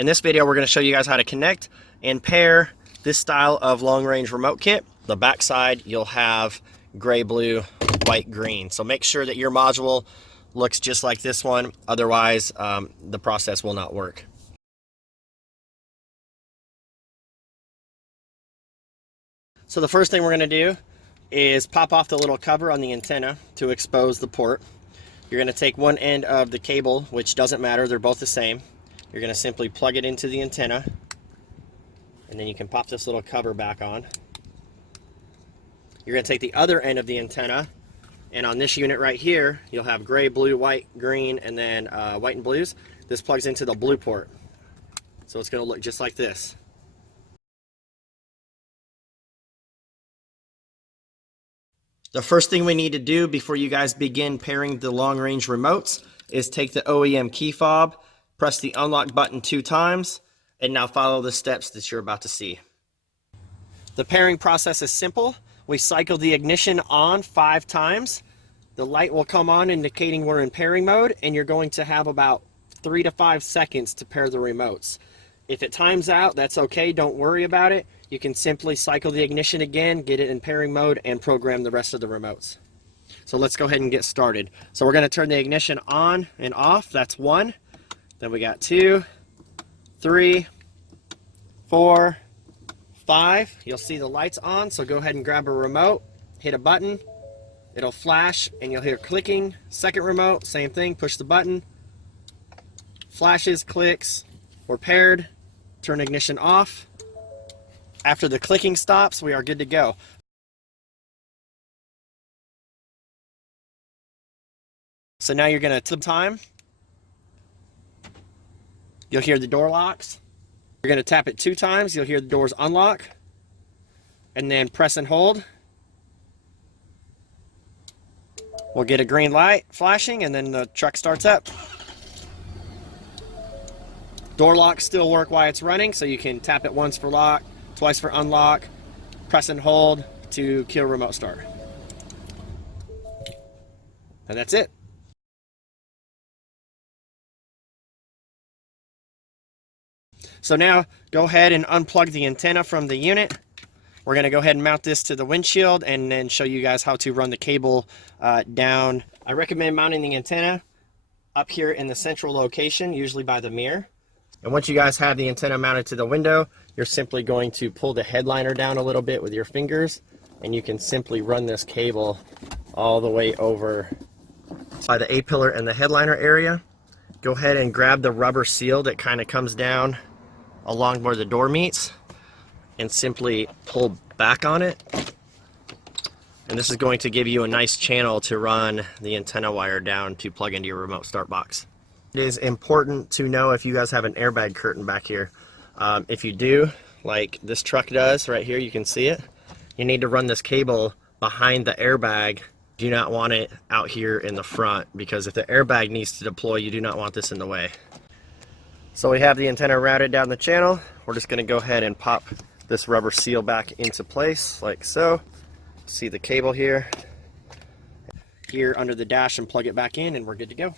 In this video, we're going to show you guys how to connect and pair this style of long-range remote kit. The back side, you'll have gray, blue, white, green. So make sure that your module looks just like this one. Otherwise, the process will not work. So the first thing we're going to do is pop off the little cover on the antenna to expose the port. You're going to take one end of the cable, which doesn't matter, they're both the same. You're going to simply plug it into the antenna, and then you can pop this little cover back on. You're going to take the other end of the antenna, and on this unit right here, you'll have gray, blue, white, green, and then white and blues. This plugs into the blue port. So it's going to look just like this. The first thing we need to do before you guys begin pairing the long-range remotes is take the OEM key fob, press the unlock button 2 times, and now follow the steps that you're about to see. The pairing process is simple. We cycle the ignition on 5 times. The light will come on indicating we're in pairing mode, and you're going to have about 3 to 5 seconds to pair the remotes. If it times out, that's okay, don't worry about it. You can simply cycle the ignition again, get it in pairing mode, and program the rest of the remotes. So let's go ahead and get started. So we're going to turn the ignition on and off, that's 1. Then we got 2, 3, 4, 5. You'll see the lights on, so go ahead and grab a remote, hit a button, it'll flash, and you'll hear clicking. Second remote, same thing, push the button, flashes, clicks, we're paired. Turn ignition off. After the clicking stops, we are good to go. So now you're going to time. You'll hear the door locks. You're going to tap it 2 times. You'll hear the doors unlock. And then press and hold. We'll get a green light flashing, and then the truck starts up. Door locks still work while it's running, so you can tap it once for lock, twice for unlock, press and hold to kill remote start. And that's it. So now go ahead and unplug the antenna from the unit. We're going to go ahead and mount this to the windshield and then show you guys how to run the cable down. I recommend mounting the antenna up here in the central location, usually by the mirror. And once you guys have the antenna mounted to the window, you're simply going to pull the headliner down a little bit with your fingers, and you can simply run this cable all the way over by the A-pillar and the headliner area. Go ahead and grab the rubber seal that kind of comes down along where the door meets and simply pull back on it. And this is going to give you a nice channel to run the antenna wire down to plug into your remote start box. It is important to know if you guys have an airbag curtain back here. If you do, like this truck does right here, you can see it. You need to run this cable behind the airbag. Do not want it out here in the front, because if the airbag needs to deploy, you do not want this in the way. So we have the antenna routed down the channel. We're just going to go ahead and pop this rubber seal back into place like so. See the cable here under the dash, and plug it back in, and we're good to go.